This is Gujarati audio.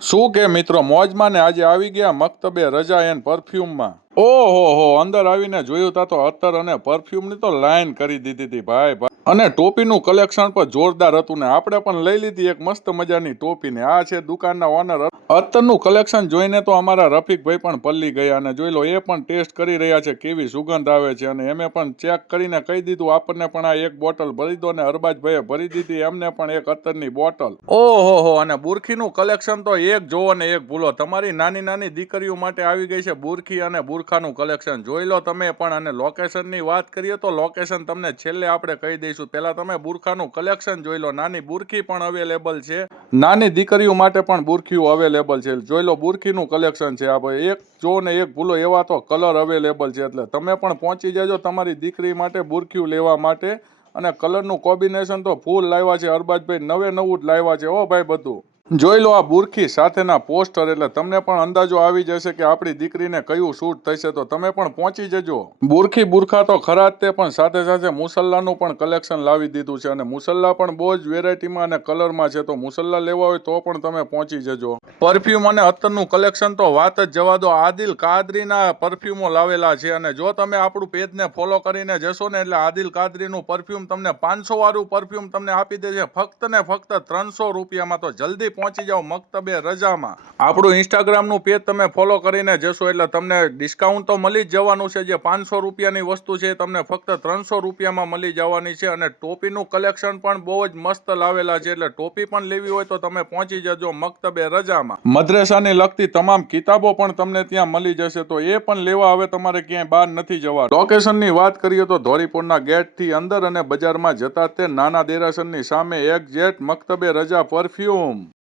શું કે મિત્રો મોજમાં ને આજે આવી ગયા મક્તબે રજા એન પરફ્યુમમાં. ઓહો હો, અંદર આવીને જોયું તા તો અત્તર અને પરફ્યુમની તો લાઈન કરી દીધી હતી ભાઈ ભાઈ. અને ટોપીનું કલેક્શન પણ જોરદાર હતું ને આપણે પણ લઈ લીધી એક મસ્ત મજાની ટોપી ને આ છે દુકાનના ઓનર. અત્તરનું કલેક્શન જોઈને તો અમારા રફીકભાઈ પણ પલ્લી ગયા અને જોઈ લો એ પણ ટેસ્ટ કરી રહ્યા છે કેવી સુગંધ આવે છે અને એમે પણ ચેક કરીને કહી દીધું આપણને પણ આ એક બોટલ ભરી દો ને અરબાજભાઈએ ભરી દીધી એમને પણ એક અત્તરની બોટલ. ઓહો હો, અને બુરખીનું કલેક્શન તો એક જોવો ને એક ભૂલો. તમારી નાની નાની દીકરીઓ માટે આવી ગઈ છે બુરખી અને બુરખાનું કલેક્શન. જોઈ લો તમે પણ. અને લોકેશનની વાત કરીએ તો લોકેશન તમને છેલ્લે આપણે કહી દઈશું. પહેલા તમે બુરખાનું કલેક્શન જોઈ લો. નાની બુરખી પણ અવેલેબલ છે, નાની દીકરીઓ માટે પણ બુરખીઓ અવેલેબલ છે. જોઈ લો બુરખીનું કલેક્શન છે આ ભાઈ. એક જો ને એક ભૂલો એવા તો કલર અવેલેબલ છે, એટલે તમે પણ પહોંચી જજો તમારી દીકરી માટે બુરખીઓ લેવા માટે. અને કલરનું કોમ્બિનેશન તો ફૂલ લાવ્યા છે અરબાજભાઈ, નવે નવું જ લાવ્યા છે ઓ ભાઈ બધું. જોઈ લો આ બુરખી સાથેના પોસ્ટર, એટલે તમને પણ અંદાજો આવી જશે કે આપણી દીકરીને કયું શૂટ થશે, તો તમે પણ પહોંચી જજો. બુરખી બુરખા તો ખરા જ તે, પણ સાથે સાથે મુસલ્લાનું પણ કલેક્શન લાવી દીધું છે અને મુસલ્લા પણ બહુ જ વેરાયટીમાં અને કલરમાં છે, તો મુસલ્લા લેવા હોય તો પણ તમે પહોંચી જજો. પરફ્યુમ અને અત્તરનું કલેક્શન તો વાત જ જવા દો. આદિલ કાદરીના પરફ્યુમો લાવેલા છે અને જો તમે આપણું પેજને ફોલો કરીને જશો ને એટલે આદિલ કાદરીનું પરફ્યુમ તમને 500 વાળું પરફ્યુમ તમને આપી દેશે ફક્ત ને ફક્ત 300 રૂપિયામાં. તો જલ્દી પહોંચી જાઓ મક્તબે રજામાં. આપણું ઇન્સ્ટાગ્રામનું પેજ તમે ફોલો કરીને જશો એટલે તમને ડિસ્કાઉન્ટ તો મળી જ જવાનું છે. જે 500 રૂપિયાની વસ્તુ છે તમને ફક્ત 300 રૂપિયામાં મળી જવાની છે. અને ટોપીનું કલેક્શન પણ બહુ જ મસ્ત લાવેલા છે, એટલે ટોપી પણ લેવી હોય તો તમે પહોંચી જજો મક્તબે રજામાં. મદ્રેસાને લગતી તમામ કિતાબો પણ તમને ત્યાં મળી જશે, તો એ પણ લેવા હવે તમારે ક્યાંય બહાર નથી જવા. લોકેશનની વાત કરીએ તો ધોરીપુરના ગેટથી અંદર અને બજારમાં જતા તે નાના દેરાસરની સામે એક્ઝેક્ટ મક્તબે રજા પરફ્યુમ.